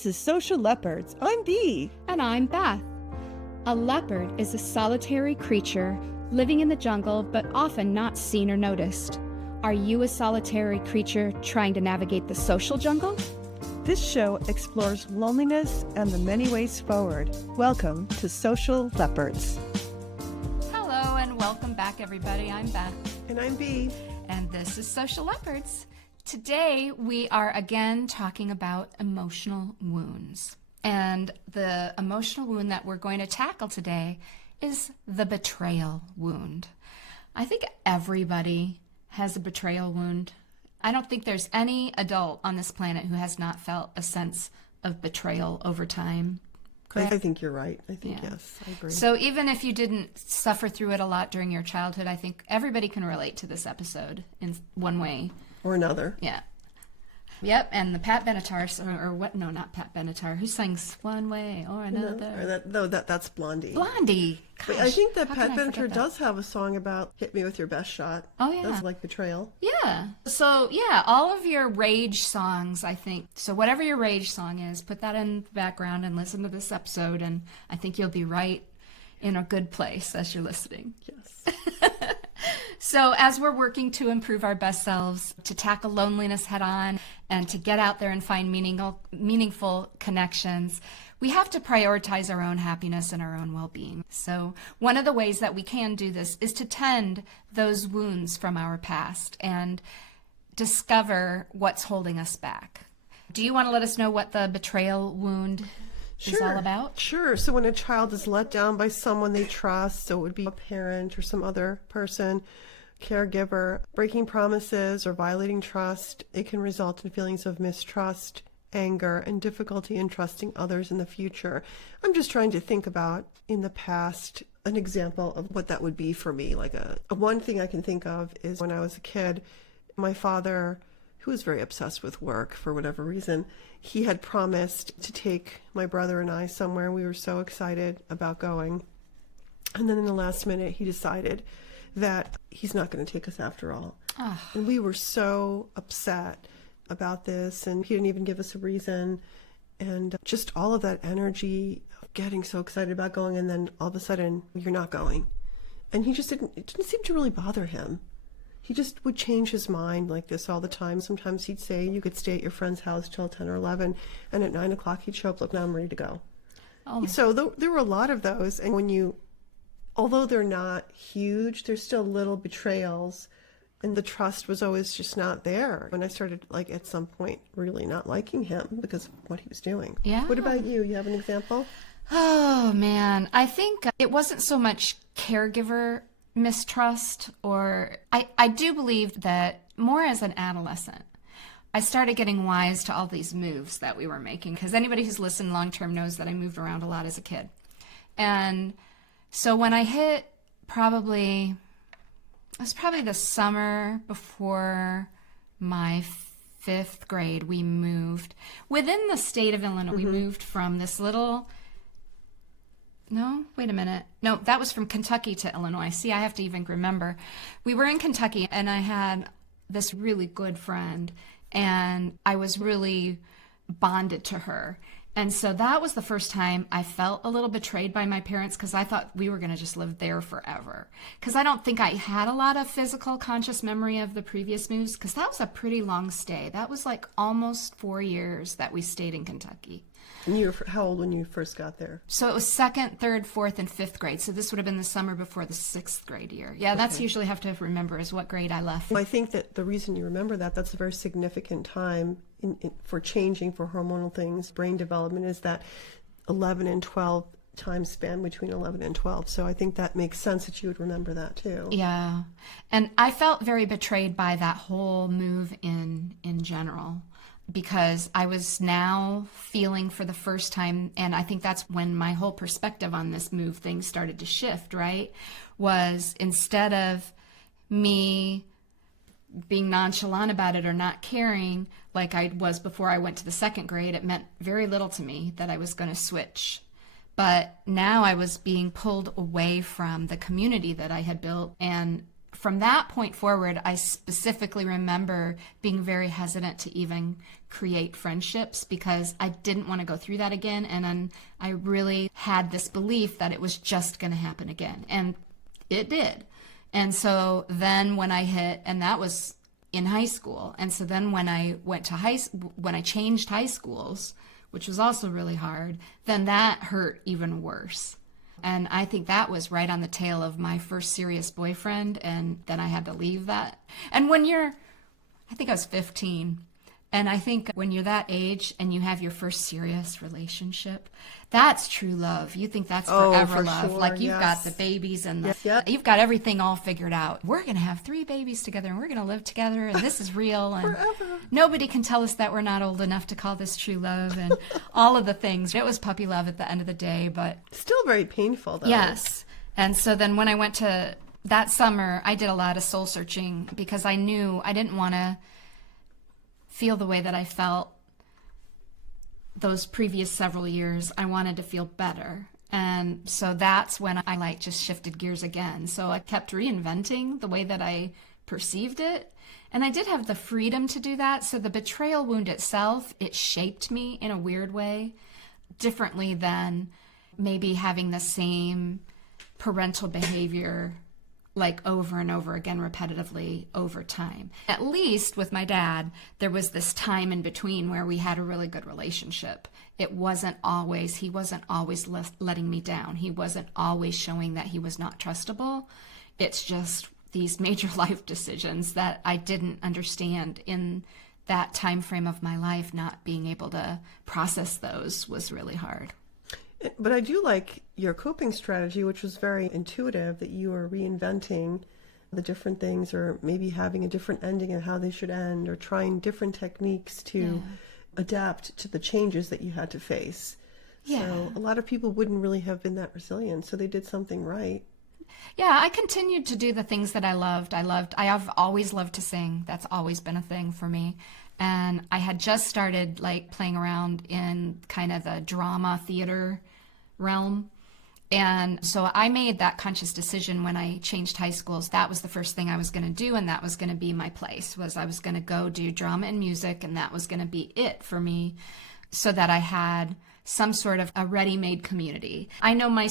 This is Social Leopards. I'm Bea. And I'm Beth. A leopard is a solitary creature living in the jungle but often not seen or noticed. Are you a solitary creature trying to navigate the social jungle? This show explores loneliness and the many ways forward. Welcome to Social Leopards. Hello and welcome back, everybody. I'm Beth. And I'm Bea. And this is Social Leopards. Today we are again talking about emotional wounds. And the emotional wound that we're going to tackle today is the betrayal wound. I think everybody has a betrayal wound. I don't think there's any adult on this planet who has not felt a sense of betrayal over time. I think you're right. I think, yes, I agree. So even if you didn't suffer through it a lot during your childhood, I think everybody can relate to this episode in one way or another. Yeah. Yep, and the Pat Benatar, or what? No, not Pat Benatar. Who sings "One Way or Another"? That's Blondie. Blondie. Gosh, I think that Pat Benatar does have a song about "Hit Me with Your Best Shot." Oh yeah, that's like betrayal. Yeah. So yeah, all of your rage songs, I think. So whatever your rage song is, put that in the background and listen to this episode, and I think you'll be right in a good place as you're listening. Yes. So as we're working to improve our best selves, to tackle loneliness head on, and to get out there and find meaningful connections, we have to prioritize our own happiness and our own well-being. So one of the ways that we can do this is to tend those wounds from our past and discover what's holding us back. Do you want to let us know what the betrayal wound is all about? Sure. So when a child is let down by someone they trust, so it would be a parent or some other person, caregiver, breaking promises or violating trust, it can result in feelings of mistrust, anger, and difficulty in trusting others in the future. I'm just trying to think about in the past an example of what that would be for me. Like one thing I can think of is when I was a kid, my father, who was very obsessed with work for whatever reason, he had promised to take my brother and I somewhere. We were so excited about going. And then in the last minute, he decided that he's not going to take us after all. Oh. And we were so upset about this, and he didn't even give us a reason. And just all of that energy of getting so excited about going, and then all of a sudden, you're not going. And it didn't seem to really bother him. He just would change his mind like this all the time. Sometimes he'd say, you could stay at your friend's house till 10 or 11, and at 9 o'clock he'd show up, look, now I'm ready to go. Oh. So there were a lot of those, and although they're not huge, they're still little betrayals, and the trust was always just not there. When I started, at some point, really not liking him because of what he was doing. Yeah. What about you? You have an example? Oh, man. I think it wasn't so much caregiver mistrust, or I do believe that more as an adolescent, I started getting wise to all these moves that we were making, because anybody who's listened long-term knows that I moved around a lot as a kid. And so when I hit it was probably the summer before my 5th grade, we moved within the state of Illinois. Mm-hmm. We moved from this little, no, wait a minute. No, that was from Kentucky to Illinois. See, I have to even remember. We were in Kentucky, and I had this really good friend, and I was really bonded to her. And so that was the first time I felt a little betrayed by my parents, because I thought we were going to just live there forever. Because I don't think I had a lot of physical conscious memory of the previous moves, because that was a pretty long stay. That was like almost 4 years that we stayed in Kentucky. And you were how old when you first got there? So it was 2nd, 3rd, 4th, and 5th grade. So this would have been the summer before the 6th grade year. Yeah, that's usually have to remember is what grade I left. I think that the reason you remember that's a very significant time for changing, for hormonal things, brain development, is that 11 and 12 time span between 11 and 12. So I think that makes sense that you would remember that too. Yeah. And I felt very betrayed by that whole move in general, because I was now feeling for the first time, and I think that's when my whole perspective on this move thing started to shift, right? Was instead of me being nonchalant about it or not caring like I was before I went to the 2nd grade, it meant very little to me that I was going to switch. But now I was being pulled away from the community that I had built, and from that point forward, I specifically remember being very hesitant to even create friendships because I didn't want to go through that again. And then I really had this belief that it was just going to happen again. And it did. And so then when I hit, and that was in high school. And so then when I went to when I changed high schools, which was also really hard, then that hurt even worse. And I think that was right on the tail of my first serious boyfriend. And then I had to leave that. And I think I was 15. And I think when you're that age and you have your first serious relationship, that's true love. You think that's forever for love. sure, Like you've got yes. the babies and Yep. you've got everything all figured out. We're going to have 3 babies together and we're going to live together and this is real. And Forever. nobody can tell us that we're not old enough to call this true love and all of the things. It was puppy love at the end of the day, but Still very painful, though. yes. And so then when I went to that summer, I did a lot of soul searching because I knew I didn't want to feel the way that I felt those previous several years. I wanted to feel better. And so that's when I just shifted gears again. So I kept reinventing the way that I perceived it. And I did have the freedom to do that. So the betrayal wound itself, it shaped me in a weird way, differently than maybe having the same parental behavior like over and over again repetitively over time. At least with my dad, there was this time in between where we had a really good relationship. He wasn't always letting me down. He wasn't always showing that he was not trustable. It's just these major life decisions that I didn't understand in that time frame of my life. Not being able to process those was really hard. But I do like your coping strategy, which was very intuitive, that you were reinventing the different things or maybe having a different ending of how they should end or trying different techniques to adapt to the changes that you had to face. Yeah. So a lot of people wouldn't really have been that resilient, so they did something right. Yeah, I continued to do the things that I loved. I have always loved to sing. That's always been a thing for me. And I had just started like playing around in kind of the drama theater realm. And so I made that conscious decision when I changed high schools. That was the first thing I was going to do, and that was going to be my place, was I was going to go do drama and music, and that was going to be it for me, so that I had some sort of a ready-made community. I know my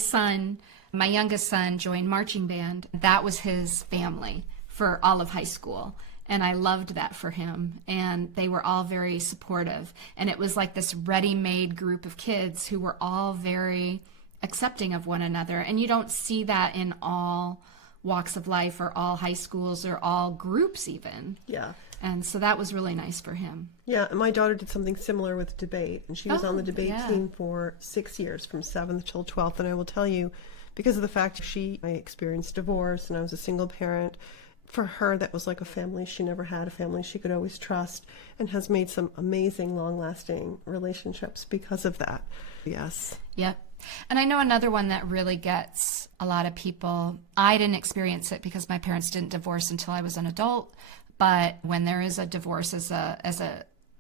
youngest son joined marching band. That was his family for all of high school. And I loved that for him. And they were all very supportive. And it was like this ready-made group of kids who were all very accepting of one another. And you don't see that in all walks of life or all high schools or all groups even. Yeah. And so that was really nice for him. Yeah, and my daughter did something similar with debate. And she was on the debate team for 6 years, from 7th till 12th. And I will tell you, because of the fact I experienced divorce and I was a single parent, for her, that was like a family. She never had a family she could always trust, and has made some amazing, long-lasting relationships because of that. Yes. Yep. And I know another one that really gets a lot of people. I didn't experience it because my parents didn't divorce until I was an adult. But when there is a divorce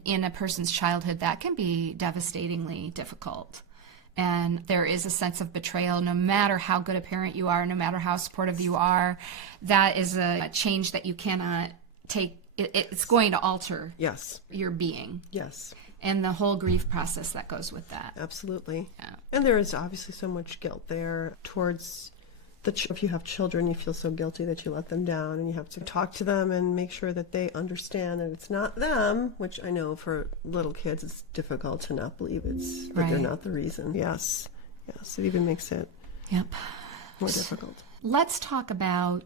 in a person's childhood, that can be devastatingly difficult. And there is a sense of betrayal, no matter how good a parent you are, no matter how supportive you are. That is a change that you cannot take. It's going to alter your being. Yes. And the whole grief process that goes with that. Absolutely. Yeah. And there is obviously so much guilt there towards if you have children, you feel so guilty that you let them down, and you have to talk to them and make sure that they understand that it's not them, which I know for little kids it's difficult to not believe that they're not the reason. Yes. It even makes it more difficult. Let's talk about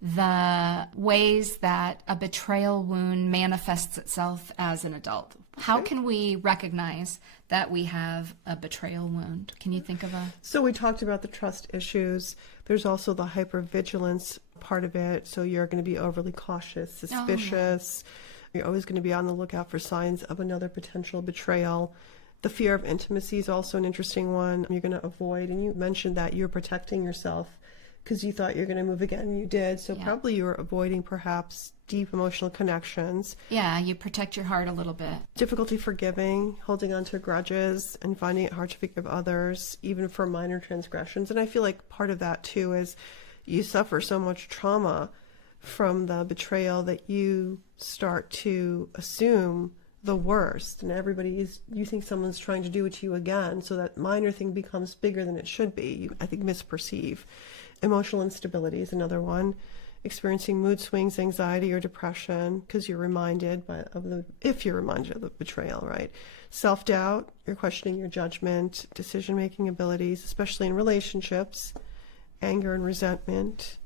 the ways that a betrayal wound manifests itself as an adult. How can we recognize that we have a betrayal wound? Can you think of a... So we talked about the trust issues. There's also the hypervigilance part of it. So you're going to be overly cautious, suspicious. You're always going to be on the lookout for signs of another potential betrayal. The fear of intimacy is also an interesting one. You're going to avoid, and you mentioned that you're protecting yourself because you thought you're going to move again, and you did. So probably you were avoiding perhaps deep emotional connections. Yeah, you protect your heart a little bit. Difficulty forgiving, holding on to grudges, and finding it hard to forgive others, even for minor transgressions. And I feel like part of that, too, is you suffer so much trauma from the betrayal that you start to assume the worst, and you think someone's trying to do it to you again, so that minor thing becomes bigger than it should be. I think misperceive. Emotional instability is another one. Experiencing mood swings, anxiety, or depression because you're reminded if you're reminded of the betrayal, right? Self-doubt, you're questioning your judgment, decision-making abilities, especially in relationships, anger and resentment.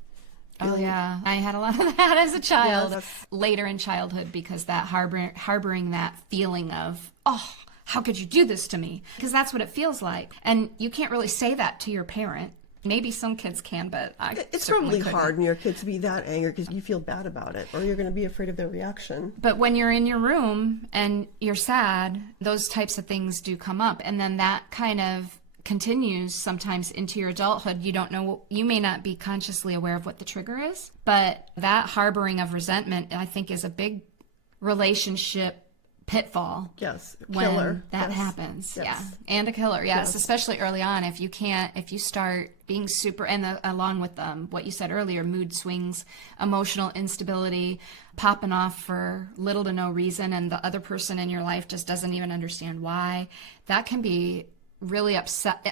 Oh yeah, I had a lot of that as a child. Yeah, later in childhood, because that harboring that feeling of, oh, how could you do this to me? Because that's what it feels like. And you can't really say that to your parent. Maybe some kids can, but it's probably hard when your kids to be that angry because you feel bad about it, or you're going to be afraid of their reaction. But when you're in your room and you're sad, those types of things do come up. And then that kind of continues sometimes into your adulthood. You don't know, you may not be consciously aware of what the trigger is, but that harboring of resentment, I think, is a big relationship pitfall. Yes, when killer. that Yes. happens. Yes. Yeah, and a killer. Yes, especially early on. If you start being super, and along with what you said earlier, mood swings, emotional instability, popping off for little to no reason, and the other person in your life just doesn't even understand why, that can be really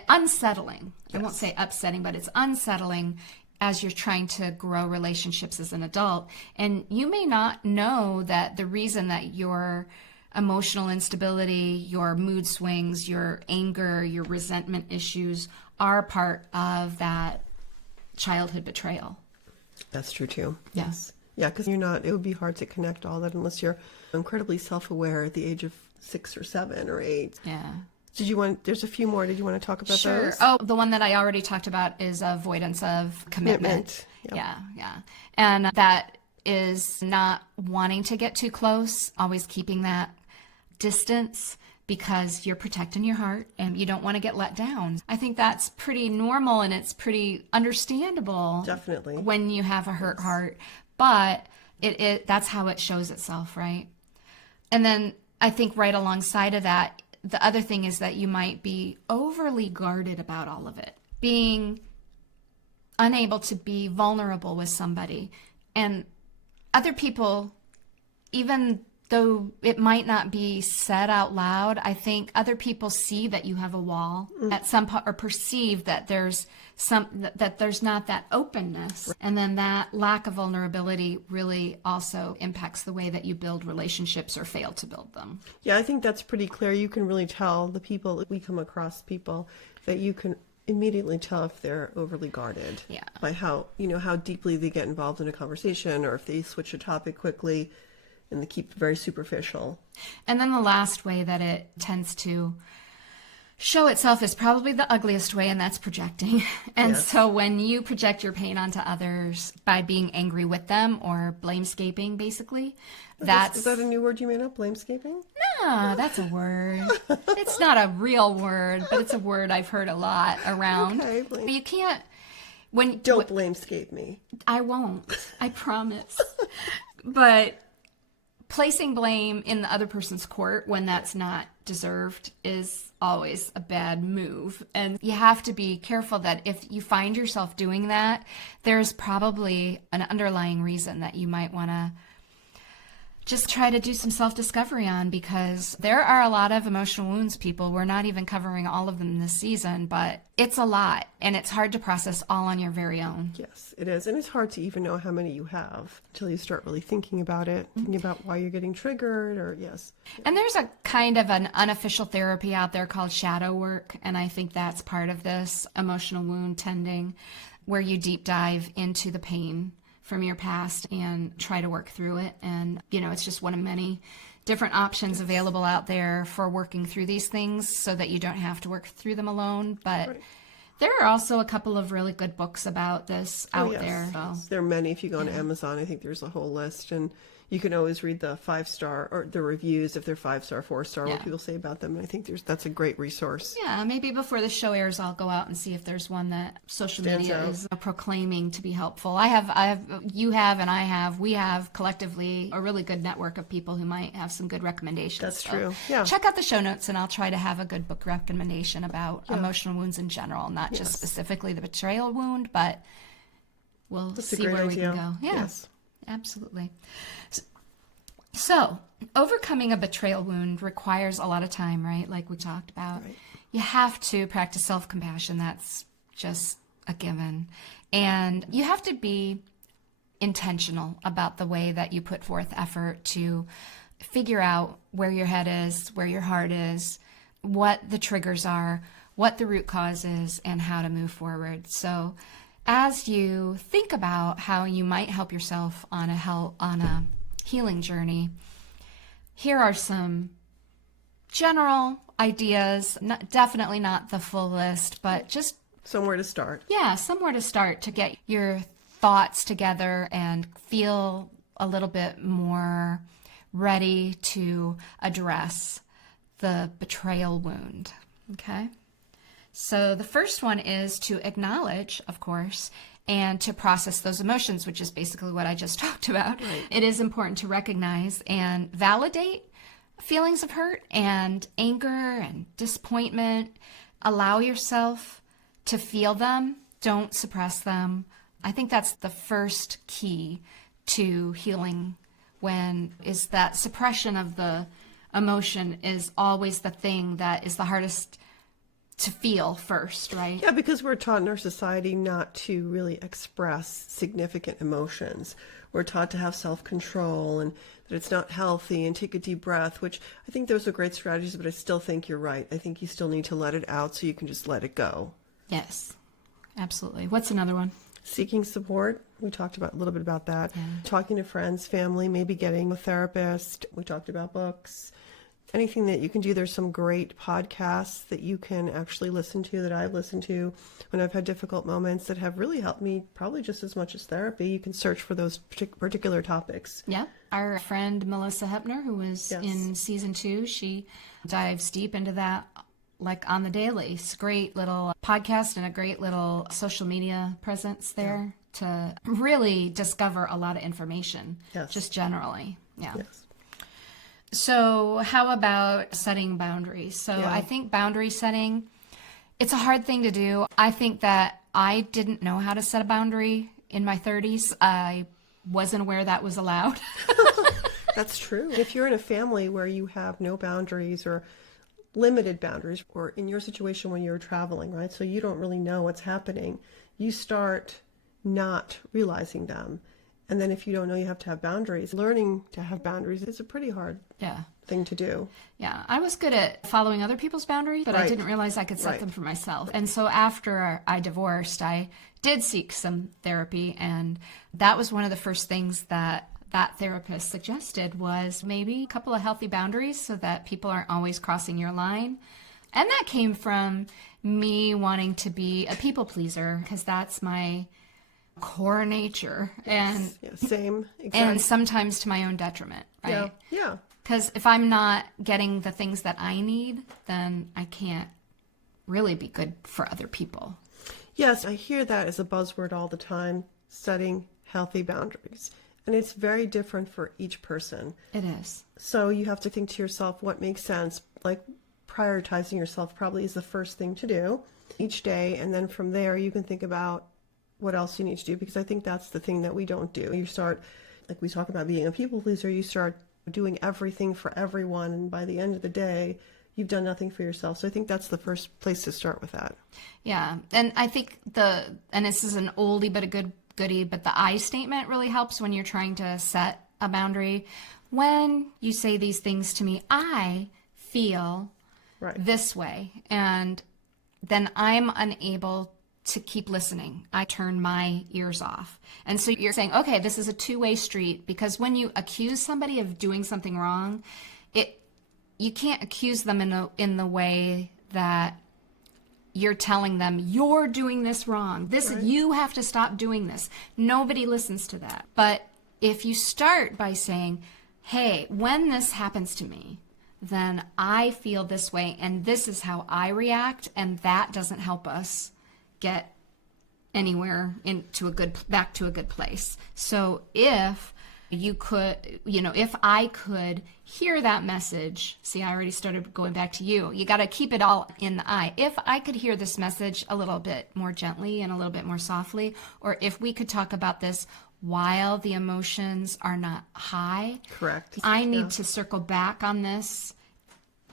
unsettling. Yes. I won't say upsetting, but it's unsettling as you're trying to grow relationships as an adult. And you may not know that the reason that your emotional instability, your mood swings, your anger, your resentment issues are part of that childhood betrayal. That's true too. Yes. Yeah, because it would be hard to connect all that unless you're incredibly self-aware at the age of 6 or 7 or 8. Yeah. There's a few more. Did you want to talk about Sure. those? Oh, the one that I already talked about is avoidance of commitment. Yep. Yeah. And that is not wanting to get too close, always keeping that distance because you're protecting your heart and you don't want to get let down. I think that's pretty normal and it's pretty understandable. Definitely. When you have a hurt heart, but that's how it shows itself, right? And then I think right alongside of that, the other thing is that you might be overly guarded about all of it, being unable to be vulnerable with somebody. And other people, even though it might not be said out loud, I think other people see that you have a wall at some point, or perceive that there's not that openness. And then that lack of vulnerability really also impacts the way that you build relationships or fail to build them. Yeah, I think that's pretty clear. You can really tell we come across people that you can immediately tell if they're overly guarded. Yeah. By how deeply they get involved in a conversation, or if they switch a topic quickly and they keep very superficial. And then the last way that it tends to show itself is probably the ugliest way, and that's projecting. And Yes. So when you project your pain onto others by being angry with them or blamescaping, basically, Is that a new word you made up, blamescaping? No, that's a word. It's not a real word, but it's a word I've heard a lot around. Okay, But you can't. Don't blamescape me. I won't. I promise. But placing blame in the other person's court when that's not deserved is always a bad move. And you have to be careful that if you find yourself doing that, there's probably an underlying reason that you might want to just try to do some self-discovery on, because there are a lot of emotional wounds, people. We're not even covering all of them this season, but it's a lot, and it's hard to process all on your very own. Yes, it is. And it's hard to even know how many you have until you start really thinking about it, thinking about why you're getting triggered, or yes. And there's a kind of an unofficial therapy out there called shadow work, and I think that's part of this emotional wound tending, where you deep dive into the pain from your past and try to work through it. And, it's just one of many different options available out there for working through these things so that you don't have to work through them alone. But Right. there are also a couple of really good books about this out there. So. There are many. If you go on Amazon, I think there's a whole list, and you can always read the 5-star or the reviews if they're 5-star, 4-star, what people say about them. And I think that's a great resource. Yeah, maybe before the show airs, I'll go out and see if there's one that social media is proclaiming to be helpful. We have collectively a really good network of people who might have some good recommendations. That's So true. Yeah. check out the show notes, and I'll try to have a good book recommendation about emotional wounds in general, not just specifically the betrayal wound, but we'll That's a see great where idea. we can go. Yeah. Yes. Absolutely. So, overcoming a betrayal wound requires a lot of time, right? Like we talked about. Right. You have to practice self-compassion. That's just a given. And you have to be intentional about the way that you put forth effort to figure out where your head is, where your heart is, what the triggers are, what the root cause is, and how to move forward. So as you think about how you might help yourself on a healing journey, here are some general ideas, definitely not the full list, but just Somewhere to start. yeah, somewhere to start to get your thoughts together and feel a little bit more ready to address the betrayal wound. Okay? So the first one is to acknowledge, of course, and to process those emotions, which is basically what I just talked about. Right. It is important to recognize and validate feelings of hurt and anger and disappointment. Allow yourself to feel them. Don't suppress them. I think that's the first key to healing, when is that suppression of the emotion is always the thing that is the hardest to feel first, right? Yeah, because we're taught in our society not to really express significant emotions. We're taught to have self-control and that it's not healthy and take a deep breath, which I think those are great strategies, but I still think you're right. I think you still need to let it out so you can just let it go. Yes, absolutely. What's another one? Seeking support. We talked about a little bit about that. Yeah. Talking to friends, family, maybe getting a therapist. We talked about books. Anything that you can do. There's some great podcasts that you can actually listen to that I've listened to when I've had difficult moments that have really helped me, probably just as much as therapy. You can search for those particular topics. Yeah. Our friend Melissa Hepner, who was Yes. in season 2, she dives deep into that like on the daily. It's a great little podcast and a great little social media presence there to really discover a lot of information, Yes. just generally. Yeah. Yes. So how about setting boundaries? So Yeah. I think boundary setting, it's a hard thing to do. I think that I didn't know how to set a boundary in my 30s. I wasn't aware that was allowed. That's true. If you're in a family where you have no boundaries or limited boundaries, or in your situation when you're traveling, right? So you don't really know what's happening. You start not realizing them. And then if you don't know you have to have boundaries, learning to have boundaries is a pretty hard Yeah. thing to do. Yeah, I was good at following other people's boundaries, but I Right. didn't realize I could set Right. them for myself. And so after I divorced, I did seek some therapy, and that was one of the first things that therapist suggested was maybe a couple of healthy boundaries so that people aren't always crossing your line. And that came from me wanting to be a people pleaser, because that's my core nature, and Yeah, same. Exactly. and sometimes to my own detriment, right? Yeah. Because if I'm not getting the things that I need, then I can't really be good for other people. Yes, I hear that as a buzzword all the time, setting healthy boundaries. And it's very different for each person. It is. So you have to think to yourself what makes sense. Like prioritizing yourself probably is the first thing to do each day. And then from there, you can think about what else you need to do, because I think that's the thing that we don't do. You start, like we talk about being a people pleaser, you start doing everything for everyone. And by the end of the day, you've done nothing for yourself. So I think that's the first place to start with that. Yeah. And I think and this is an oldie but a goodie, but the I statement really helps when you're trying to set a boundary. When you say these things to me, I feel Right. this way, and then I'm unable to keep listening. I turn my ears off. And so you're saying, okay, this is a two-way street, because when you accuse somebody of doing something wrong, you can't accuse them in the way that you're telling them you're doing this wrong. Right. You have to stop doing this. Nobody listens to that. But if you start by saying, hey, when this happens to me, then I feel this way, and this is how I react, and that doesn't help us get anywhere back to a good place. So if you could, if I could hear that message, see, I already started going back to you. You got to keep it all in the I. If I could hear this message a little bit more gently and a little bit more softly, or if we could talk about this while the emotions are not high. Correct. I need to circle back on this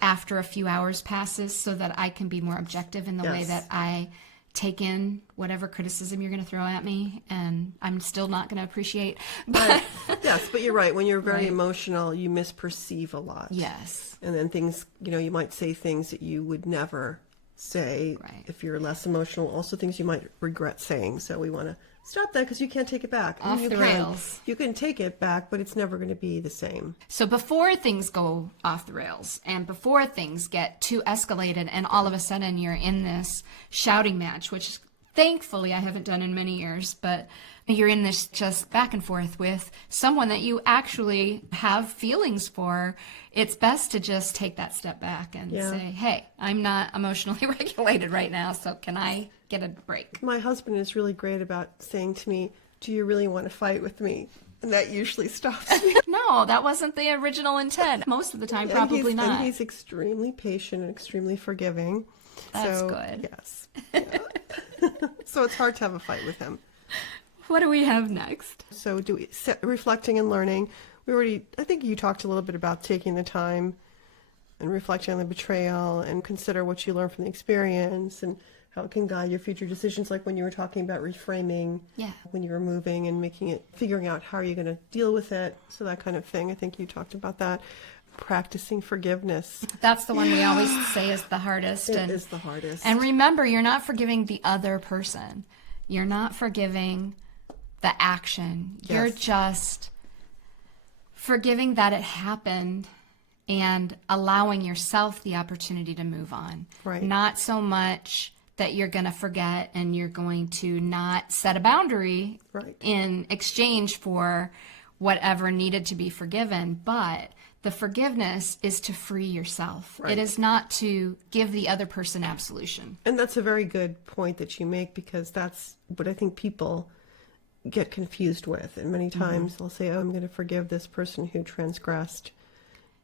after a few hours passes so that I can be more objective in the way that I take in whatever criticism you're going to throw at me, and I'm still not going to appreciate. But Yes, but you're right. When you're very emotional, you misperceive a lot. yes. And then things, you might say things that you would never say if you're less emotional. Also things you might regret saying. So we want to stop that because you can't take it back. Off the rails. You can take it back, but it's never going to be the same. So before things go off the rails and before things get too escalated and all of a sudden you're in this shouting match, which thankfully I haven't done in many years, but you're in this just back and forth with someone that you actually have feelings for, it's best to just take that step back and say, hey, I'm not emotionally regulated right now, so can I get a break? My husband is really great about saying to me, do you really want to fight with me? And that usually stops me. No, that wasn't the original intent. Most of the time, probably not. And he's extremely patient and extremely forgiving. That's good. Yes. Yeah. So it's hard to have a fight with him. What do we have next? So reflecting and learning. I think you talked a little bit about taking the time and reflecting on the betrayal and consider what you learned from the experience and how it can guide your future decisions, like when you were talking about reframing when you were moving and figuring out how are you going to deal with it, so that kind of thing. I think you talked about that. Practicing forgiveness. That's the one we always say is the hardest. It is the hardest. And remember, you're not forgiving the other person. You're not forgiving the action. Yes. You're just forgiving that it happened and allowing yourself the opportunity to move on. Right. Not so much that you're going to forget and you're going to not set a boundary in exchange for whatever needed to be forgiven, but the forgiveness is to free yourself. It is not to give the other person absolution. And that's a very good point that you make, because that's what I think people get confused with. And many times they'll say, oh, I'm going to forgive this person who transgressed.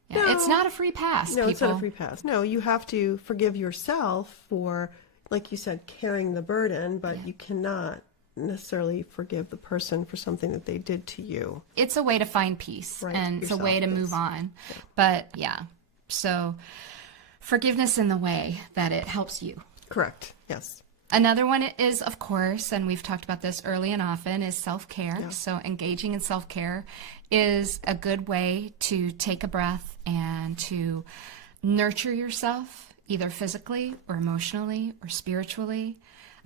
Yeah, no, it's not a free pass, No, people. It's not a free pass. No, you have to forgive yourself for, like you said, carrying the burden, but you cannot necessarily forgive the person for something that they did to you. It's a way to find peace, and it's a way to move on. Yeah. But so forgiveness in the way that it helps you. Correct. Yes. Another one is, of course, and we've talked about this early and often, is self-care. Yeah. So engaging in self-care is a good way to take a breath and to nurture yourself, either physically or emotionally or spiritually,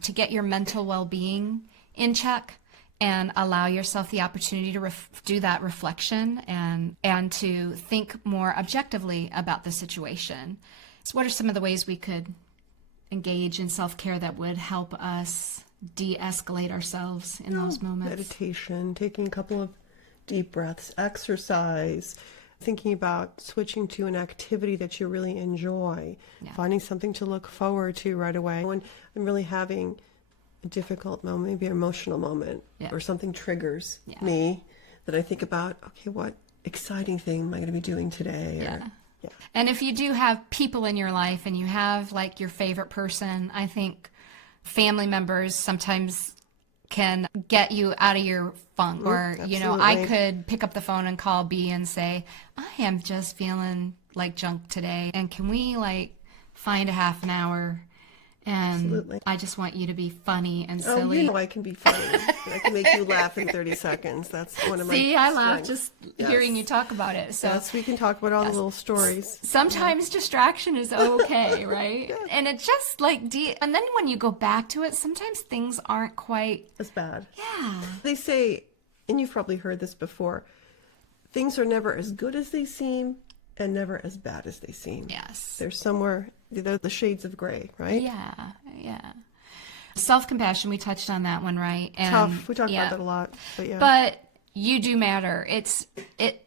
to get your mental well-being in check and allow yourself the opportunity to do that reflection and to think more objectively about the situation. So what are some of the ways we could engage in self-care that would help us de-escalate ourselves in those moments? Meditation, taking a couple of deep breaths, exercise, thinking about switching to an activity that you really enjoy, finding something to look forward to right away. When I'm really having a difficult moment, maybe an emotional moment, or something triggers me, that I think about, okay, what exciting thing am I going to be doing today? And if you do have people in your life and you have like your favorite person, I think family members sometimes can get you out of your funk. Or, I could pick up the phone and call Bea and say, I am just feeling like junk today. And can we find a half an hour? And I just want you to be funny and silly. Oh, I can be funny. I can make you laugh in 30 seconds. That's one of my See, I laugh strengths. just hearing you talk about it. So yes, we can talk about all the little stories. Sometimes distraction is okay, right? And it just and then when you go back to it, sometimes things aren't quite as bad. Yeah. They say, and you've probably heard this before, things are never as good as they seem and never as bad as they seem. Yes. They're somewhere, they're the shades of gray, right? Yeah. Self-compassion, we touched on that one, right? And tough. We talk about that a lot. But you do matter.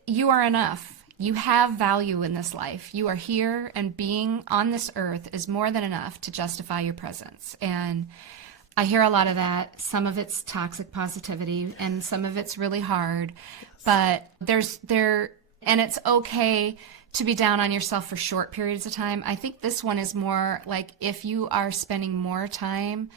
You are enough. You have value in this life. You are here, and being on this earth is more than enough to justify your presence. And I hear a lot of that. Some of it's toxic positivity, and some of it's really hard. Yes. But and it's okay to be down on yourself for short periods of time. I think this one is more like if you are spending more time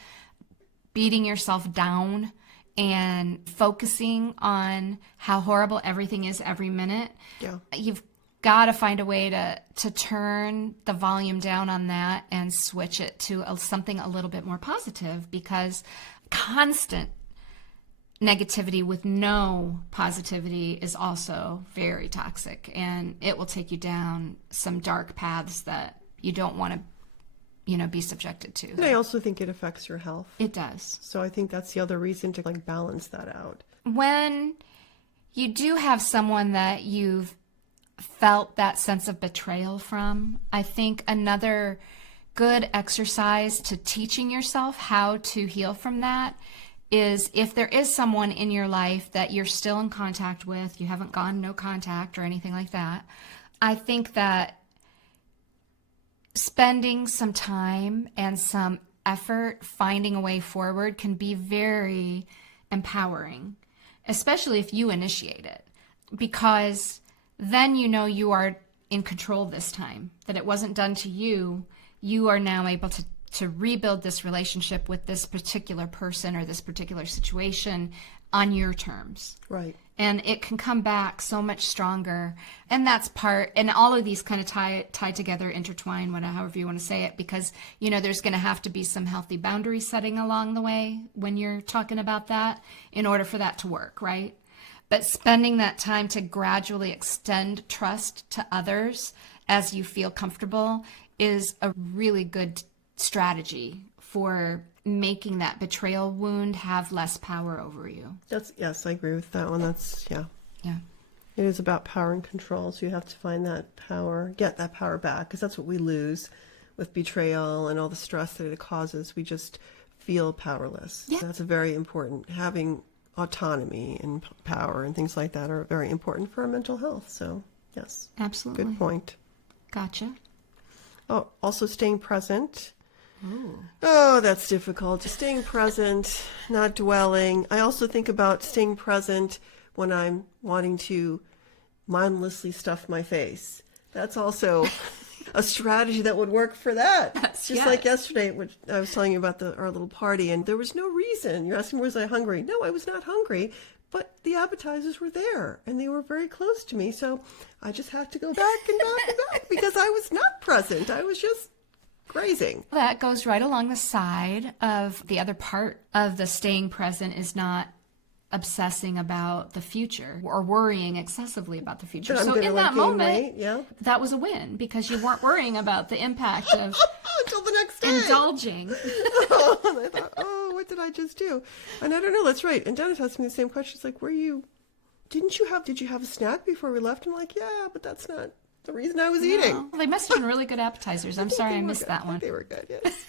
beating yourself down and focusing on how horrible everything is every minute, Yeah. you've got to find a way to turn the volume down on that and switch it to something a little bit more positive, because constant negativity with no positivity is also very toxic, and it will take you down some dark paths that you don't want to be subjected to. And I also think it affects your health. It does. So I think that's the other reason to balance that out. When you do have someone that you've felt that sense of betrayal from, I think another good exercise to teaching yourself how to heal from that is, if there is someone in your life that you're still in contact with, you haven't gone no contact or anything like that, I think that spending some time and some effort finding a way forward can be very empowering, especially if you initiate it, because then you are in control this time, that it wasn't done to you. You are now able to rebuild this relationship with this particular person or this particular situation on your terms. Right. And it can come back so much stronger. And that's and all of these kind of tie together, intertwine, however you want to say it, because, there's going to have to be some healthy boundary setting along the way when you're talking about that in order for that to work, right? But spending that time to gradually extend trust to others as you feel comfortable is a really good strategy for making that betrayal wound have less power over you. Yes, I agree with that one. Yeah. It is about power and control. So you have to find that power, get that power back, because that's what we lose with betrayal and all the stress that it causes. We just feel powerless. Yeah. So that's a very important. Having autonomy and power and things like that are very important for our mental health. So yes. Absolutely. Good point. Gotcha. Oh, also staying present. Oh, that's difficult. Staying present, not dwelling. I also think about staying present when I'm wanting to mindlessly stuff my face. That's also a strategy that would work for that. Just like yesterday, which I was telling you about our little party, and there was no reason. You're asking, was I hungry? No, I was not hungry, but the appetizers were there, and they were very close to me. So I just had to go back and back and back because I was not present. I was just grazing. That goes right along the side of the other part of the staying present is not obsessing about the future or worrying excessively about the future. So in that moment, that was a win because you weren't worrying about the impact of until the next day indulging. And I thought, what did I just do? And I don't know, that's right. And Dennis asked me the same question. She's like, did you have a snack before we left? I'm like, yeah, but that's not the reason I was eating. Well, they must have been really good appetizers. I'm sorry I missed that one. They were good, yes.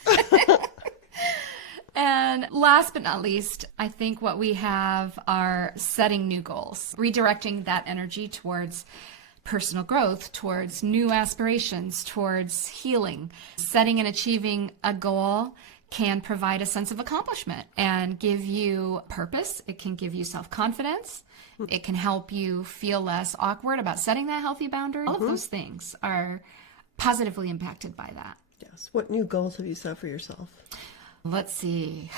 And last but not least, I think what we have are setting new goals, redirecting that energy towards personal growth, towards new aspirations, towards healing. Setting and achieving a goal can provide a sense of accomplishment and give you purpose. It can give you self-confidence. It can help you feel less awkward about setting that healthy boundary. All of those things are positively impacted by that. Yes. What new goals have you set for yourself? Let's see.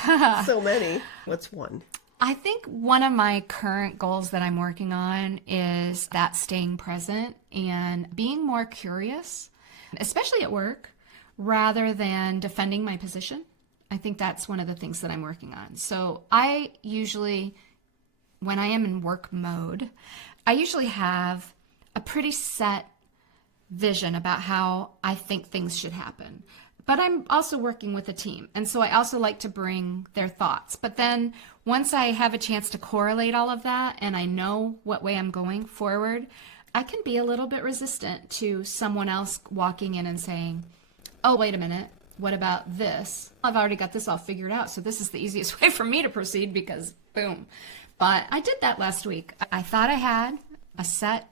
So many. What's one? I think one of my current goals that I'm working on is that staying present and being more curious, especially at work, rather than defending my position. I think that's one of the things that I'm working on. So I usually, when I am in work mode, I usually have a pretty set vision about how I think things should happen. But I'm also working with a team, and so I also like to bring their thoughts. But then once I have a chance to correlate all of that and I know what way I'm going forward, I can be a little bit resistant to someone else walking in and saying, oh, wait a minute, what about this? I've already got this all figured out, so this is the easiest way for me to proceed because boom. But I did that last week. I thought I had a set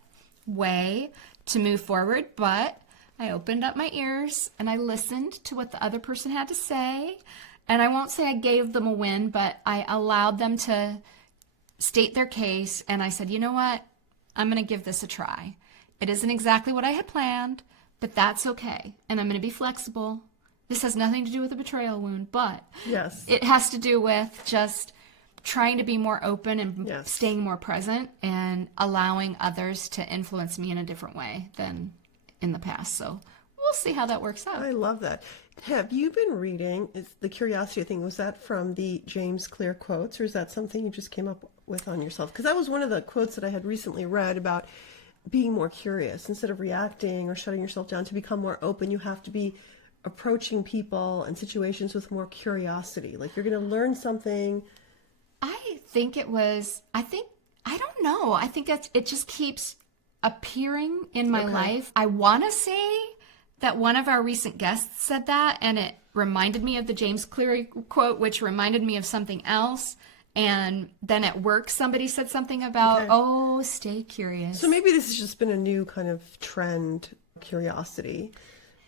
way to move forward, but I opened up my ears and I listened to what the other person had to say. And I won't say I gave them a win, but I allowed them to state their case. And I said, you know what? I'm going to give this a try. It isn't exactly what I had planned, but that's okay. And I'm going to be flexible. This has nothing to do with a betrayal wound, but yes, it has to do with just trying to be more open and Yes. staying more present and allowing others to influence me in a different way than in the past. So we'll see how that works out. I love that. Have you been reading, is the curiosity thing, was that from the James Clear quotes, or is that something you just came up with on yourself? Because that was one of the quotes that I had recently read about being more curious. Instead of reacting or shutting yourself down, to become more open, you have to be approaching people and situations with more curiosity. Like you're going to learn something. I think it was, I don't know. I think it just keeps appearing in my life. I want to say that one of our recent guests said that, and it reminded me of the James Clear quote, which reminded me of something else. And then at work, somebody said something about, oh, stay curious. So maybe this has just been a new kind of trend, curiosity.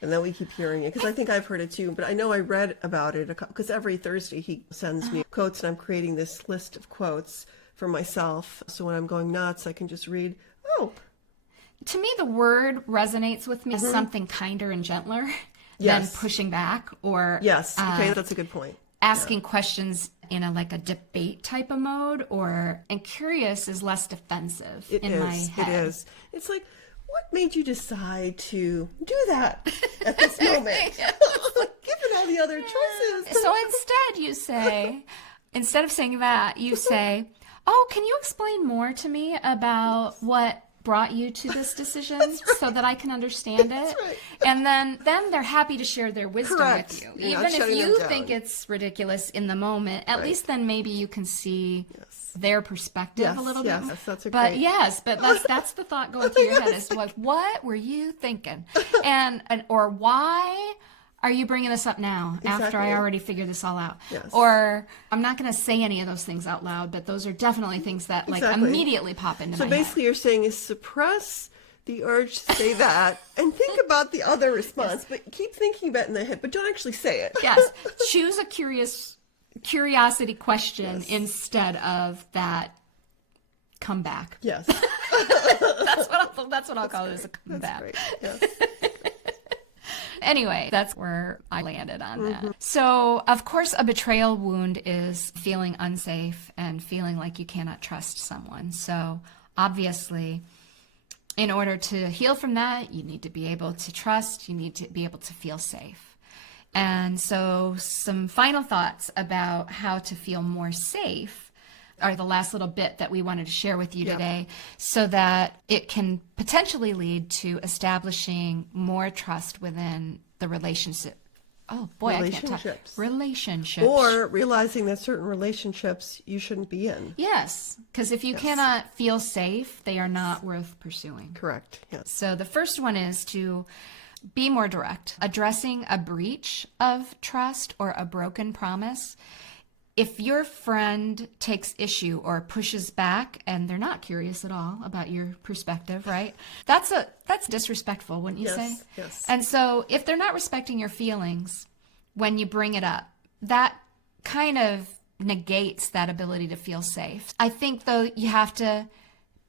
And then we keep hearing it, because I think I've heard it too. But I know I read about it, because every Thursday he sends me quotes, and I'm creating this list of quotes for myself. So when I'm going nuts, I can just read, oh. To me, the word resonates with me as something kinder and gentler than pushing back or Yes, okay, that's a good point. asking questions in a debate type of mode, and curious is less defensive my head. It is. It's like, what made you decide to do that at this moment? Given all the other choices. So instead of saying that, you say, oh, can you explain more to me about what brought you to this decision so that I can understand it? Right. And then they're happy to share their wisdom Correct. with you. You're Even not if shutting you them down. think it's ridiculous in the moment, at least then maybe you can see their perspective a little bit. Yes, that's a But great... yes, but that's the thought going through your head is like, what were you thinking? And or why are you bringing this up now after I already figured this all out? Yes. Or I'm not going to say any of those things out loud, but those are definitely things that immediately pop into my head. So basically you're saying is suppress the urge to say that and think about the other response, but keep thinking about it in the head, but don't actually say it. Yes. Choose a curiosity question instead of that comeback. Yes. That's what I'll call it, as a comeback. Great. Yes. Anyway, that's where I landed on that. So, of course, a betrayal wound is feeling unsafe and feeling like you cannot trust someone. So, obviously, in order to heal from that, you need to be able to trust, you need to be able to feel safe. And so, some final thoughts about how to feel more safe are the last little bit that we wanted to share with you today, so that it can potentially lead to establishing more trust within the relationship. Oh boy, I can't talk. Relationships. Or realizing that certain relationships you shouldn't be in. Yes, because if you cannot feel safe, they are not worth pursuing. Correct. Yes. So the first one is to be more direct. Addressing a breach of trust or a broken promise. If your friend takes issue or pushes back and they're not curious at all about your perspective, right? That's disrespectful, wouldn't you say? Yes. And so if they're not respecting your feelings when you bring it up, that kind of negates that ability to feel safe. I think, though, you have to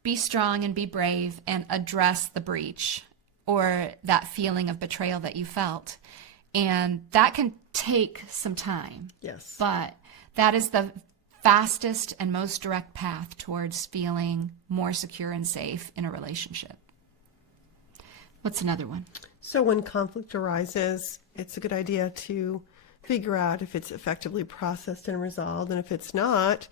be strong and be brave and address the breach or that feeling of betrayal that you felt. And that can take some time. Yes. But that is the fastest and most direct path towards feeling more secure and safe in a relationship. What's another one? So when conflict arises, it's a good idea to figure out if it's effectively processed and resolved. And if it's not,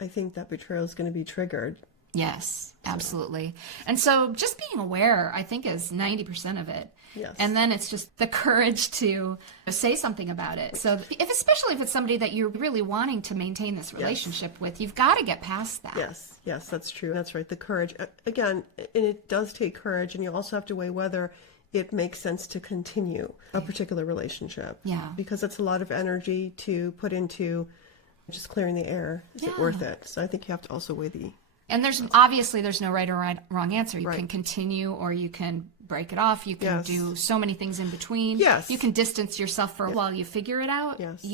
I think that betrayal is going to be triggered. Yes, absolutely. And so just being aware, I think, is 90% of it. Yes. And then it's just the courage to say something about it. So especially if it's somebody that you're really wanting to maintain this relationship with, you've got to get past that. Yes, that's true. That's right. The courage. Again, and it does take courage, and you also have to weigh whether it makes sense to continue a particular relationship. Yeah. Because it's a lot of energy to put into just clearing the air. Is it worth it? So I think you have to also weigh the... And there's no right or wrong answer. You Right. can continue, or you can break it off. You can do so many things in between. Yes. You can distance yourself for a while. You figure it out. Yes.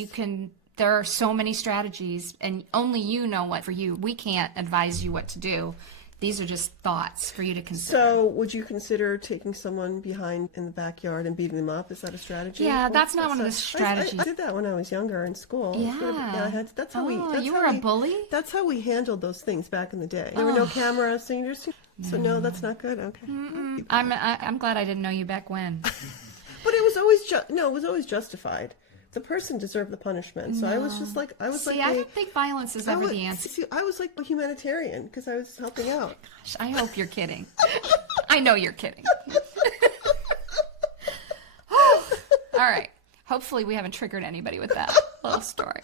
There are so many strategies, and only you know what for you. We can't advise you what to do. These are just thoughts for you to consider. So, would you consider taking someone behind in the backyard and beating them up? Is that a strategy? Yeah, that's not one of the strategies. I did that when I was younger in school. Yeah. I had. That's how we. That's you how were a we, bully? That's how we handled those things back in the day. There were no cameras, so you just. So no, that's not good. Okay. I'm glad I didn't know you back when. But it was always it was always justified. The person deserved the punishment. So I was just like, I don't think violence is ever the answer. See, I was like a humanitarian because I was helping out. Gosh, I hope you're kidding. I know you're kidding. All right. Hopefully we haven't triggered anybody with that little story.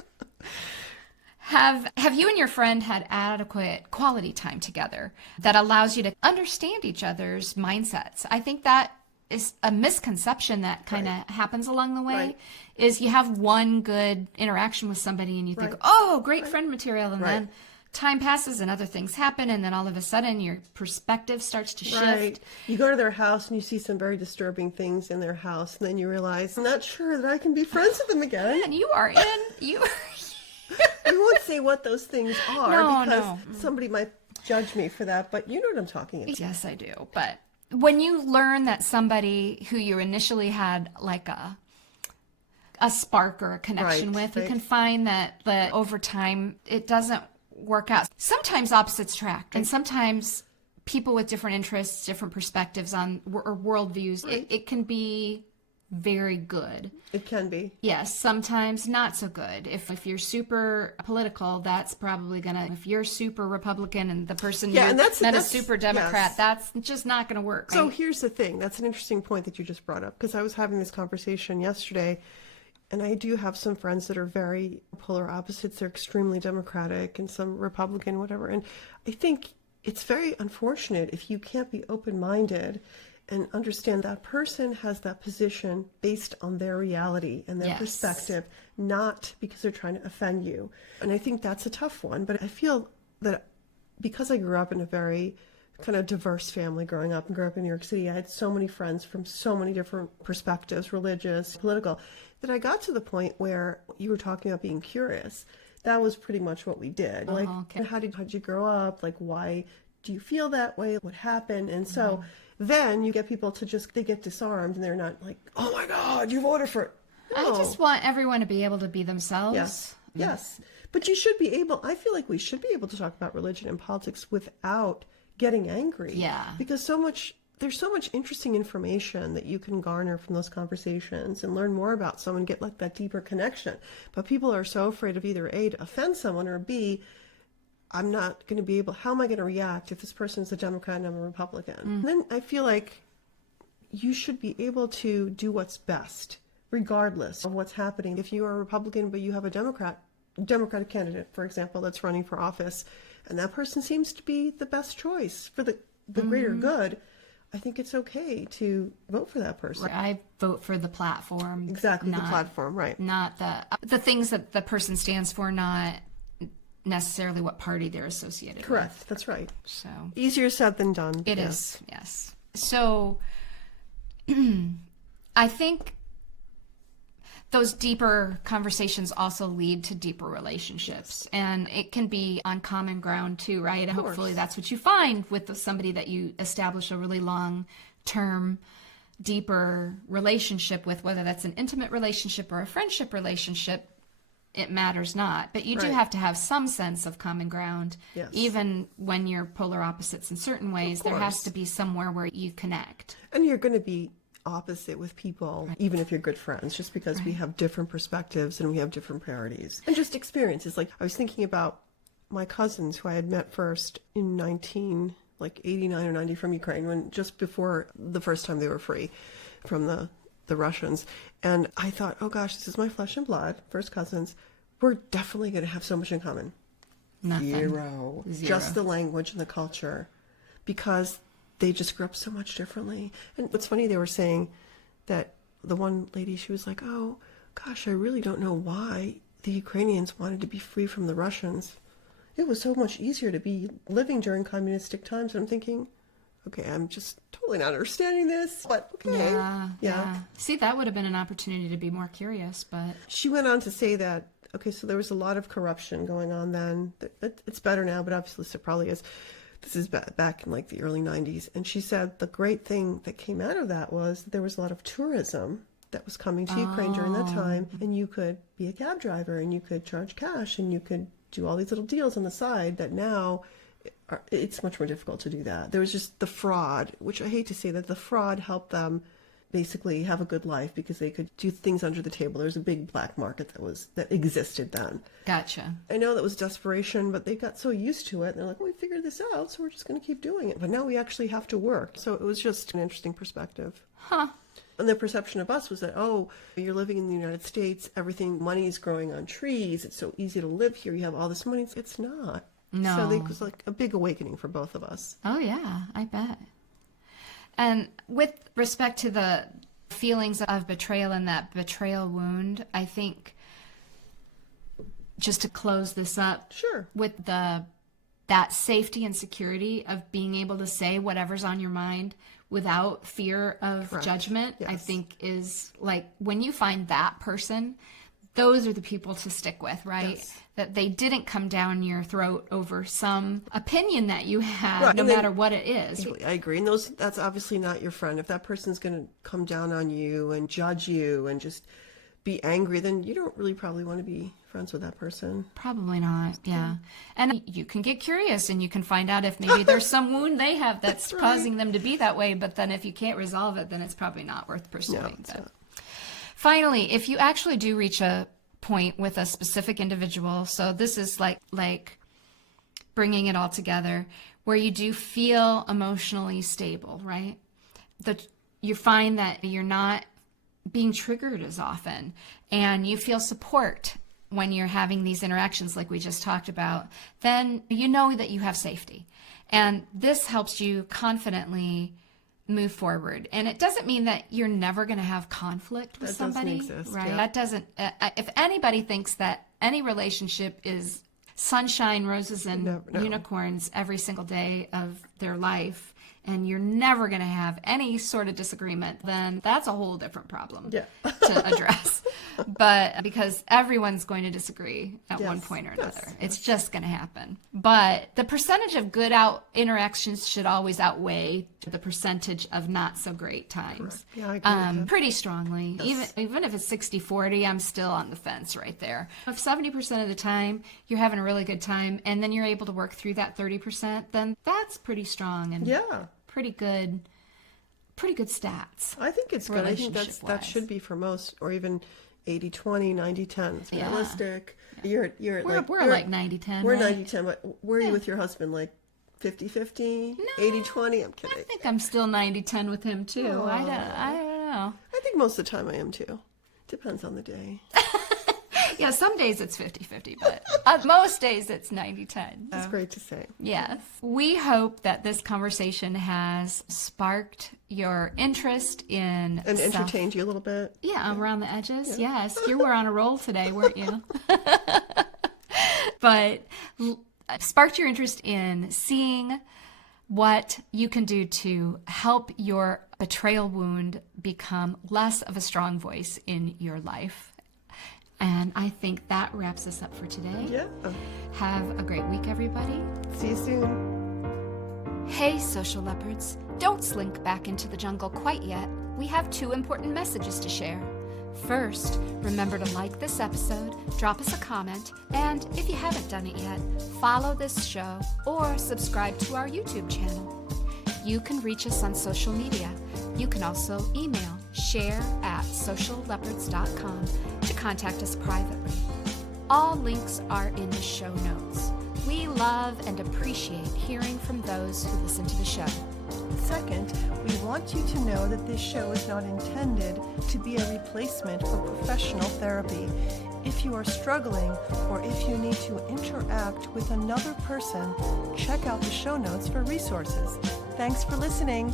Have you and your friend had adequate quality time together that allows you to understand each other's mindsets? I think that is a misconception that kind of happens along the way, is you have one good interaction with somebody and you think, oh, great friend material, and then time passes and other things happen, and then all of a sudden your perspective starts to shift. You go to their house and you see some very disturbing things in their house, and then you realize, I'm not sure that I can be friends with them again. And you are We won't say what those things are because somebody might judge me for that, but you know what I'm talking about. Yes, I do. But when you learn that somebody who you initially had like a spark or a connection with, you can find that over time it doesn't work out. Sometimes opposites attract, and sometimes people with different interests, different perspectives on or worldviews, it can be very good. It can be. Yes, sometimes not so good. If you're super political, that's probably gonna. If you're super Republican and the person that's a super Democrat, that's just not gonna work. So here's the thing. That's an interesting point that you just brought up, because I was having this conversation yesterday, and I do have some friends that are very polar opposites. They're extremely Democratic and some Republican, whatever. And I think it's very unfortunate if you can't be open-minded and understand that person has that position based on their reality and their perspective, not because they're trying to offend you. And I think that's a tough one. But I feel that because I grew up in a very kind of diverse family growing up and grew up in New York City, I had so many friends from so many different perspectives, religious, political, that I got to the point where you were talking about being curious. That was pretty much what we did. Like, how did you grow up? Like, why do you feel that way? What happened? And so then you get people to they get disarmed, and they're not like, oh my God, you voted for it. No. I just want everyone to be able to be themselves. Yes. But you should be able, I feel like we should be able to talk about religion and politics without getting angry. Yeah. Because there's so much interesting information that you can garner from those conversations and learn more about someone, get like that deeper connection. But people are so afraid of either A, to offend someone, or B, I'm not going to be able, how am I going to react if this person is a Democrat and I'm a Republican? And then I feel like you should be able to do what's best, regardless of what's happening. If you are a Republican, but you have a Democratic candidate, for example, that's running for office, and that person seems to be the best choice for the greater good, I think it's okay to vote for that person. I vote for the platform. Exactly, the platform, right. Not the things that the person stands for, not necessarily what party they're associated Correct. with. That's right. So easier said than done. It is, yes. So I think those deeper conversations also lead to deeper relationships, and it can be on common ground too, right? And hopefully that's what you find with somebody that you establish a really long-term, deeper relationship with, whether that's an intimate relationship or a friendship relationship. It matters not, but you do have to have some sense of common ground. Yes. Even when you're polar opposites in certain ways, there has to be somewhere where you connect. And you're going to be opposite with people, even if you're good friends, just because we have different perspectives and we have different priorities and just experiences. Like, I was thinking about my cousins who I had met first in 1989 or 90 from Ukraine, when just before the first time they were free from the Russians. And I thought, oh gosh, this is my flesh and blood, first cousins. We're definitely going to have so much in common. Nothing. Zero. Just the language and the culture, because they just grew up so much differently. And what's funny, they were saying that the one lady, she was like, oh gosh, I really don't know why the Ukrainians wanted to be free from the Russians. It was so much easier to be living during communistic times. And I'm thinking, okay, I'm just totally not understanding this, but okay. Yeah. See, that would have been an opportunity to be more curious, but... She went on to say that, okay, so there was a lot of corruption going on then. It's better now, but obviously it probably is. This is back in like the early 90s. And she said the great thing that came out of that was that there was a lot of tourism that was coming to Ukraine during that time. And you could be a cab driver and you could charge cash and you could do all these little deals on the side that now it's much more difficult to do that. There was just the fraud, which I hate to say that the fraud helped them basically have a good life because they could do things under the table. There was a big black market that existed then. Gotcha. I know that was desperation, but they got so used to it. And they're like, well, we figured this out, so we're just going to keep doing it. But now we actually have to work. So it was just an interesting perspective. Huh. And the perception of us was that, oh, you're living in the United States, money is growing on trees, it's so easy to live here, you have all this money. It's not. No. So it was like a big awakening for both of us. Oh, yeah, I bet. And with respect to the feelings of betrayal and that betrayal wound, I think just to close this up, Sure. with that safety and security of being able to say whatever's on your mind without fear of Correct. judgment, Yes. I think is like when you find that person, those are the people to stick with, right? Yes. That they didn't come down your throat over some opinion that you had, Right. no And then- matter what it is. I agree. And that's obviously not your friend. If that person's going to come down on you and judge you and just be angry, then you don't really probably want to be friends with that person. Probably not, yeah. And you can get curious and you can find out if maybe there's some wound they have that's right. causing them to be that way, but then if you can't resolve it, then it's probably not worth pursuing. it's But not. finally, if you actually do reach a point with a specific individual, so this is like bringing it all together, where you do feel emotionally stable, right? You find that you're not being triggered as often, and you feel support when you're having these interactions like we just talked about, then you know that you have safety. And this helps you confidently move forward. And it doesn't mean that you're never going to have conflict with That doesn't somebody, exist, right? yeah. That doesn't, if anybody thinks that any relationship is sunshine, roses, and No. unicorns every single day of their life, and you're never going to have any sort of disagreement, then that's a whole different problem Yeah. to address. But because everyone's going to disagree at one Yes. point or Yes. another, it's just going to happen. But the percentage of good interactions should always outweigh the percentage of not so great times. Yeah, I agree with that. Pretty strongly. Yes. Even if it's 60-40, I'm still on the fence right there. If 70% of the time you're having a really good time and then you're able to work through that 30%, then that's pretty strong and Yeah. pretty good stats. I think it's good. I think that Relationship-wise. should be for most, or even 80-20, 90-10. It's Yeah. realistic. You're We're like 90-10. We're right? 90-10, but where are you with your husband? Like 50-50? 80-20? I'm I kidding. think I'm still 90-10 with him too. I Aw. don't know. I think most of the time I am too. Depends on the day. Yeah, some days it's 50-50, but most days it's 90-10. That's great to say. Yes. We hope that this conversation has sparked your interest in And stuff. entertained you a little bit. Yeah, around the edges. Yes. You were on a roll today, weren't you? But sparked your interest in seeing what you can do to help your betrayal wound become less of a strong voice in your life. And I think that wraps us up for today. Yeah. Have a great week, everybody. See you soon. Hey, Social Leopards. Don't slink back into the jungle quite yet. We have 2 important messages to share. First, remember to like this episode, drop us a comment, and if you haven't done it yet, follow this show or subscribe to our YouTube channel. You can reach us on social media. You can also email share@socialleopards.com to contact us privately. All links are in the show notes. We love and appreciate hearing from those who listen to the show. Second, we want you to know that this show is not intended to be a replacement for professional therapy. If you are struggling or if you need to interact with another person, check out the show notes for resources. Thanks for listening.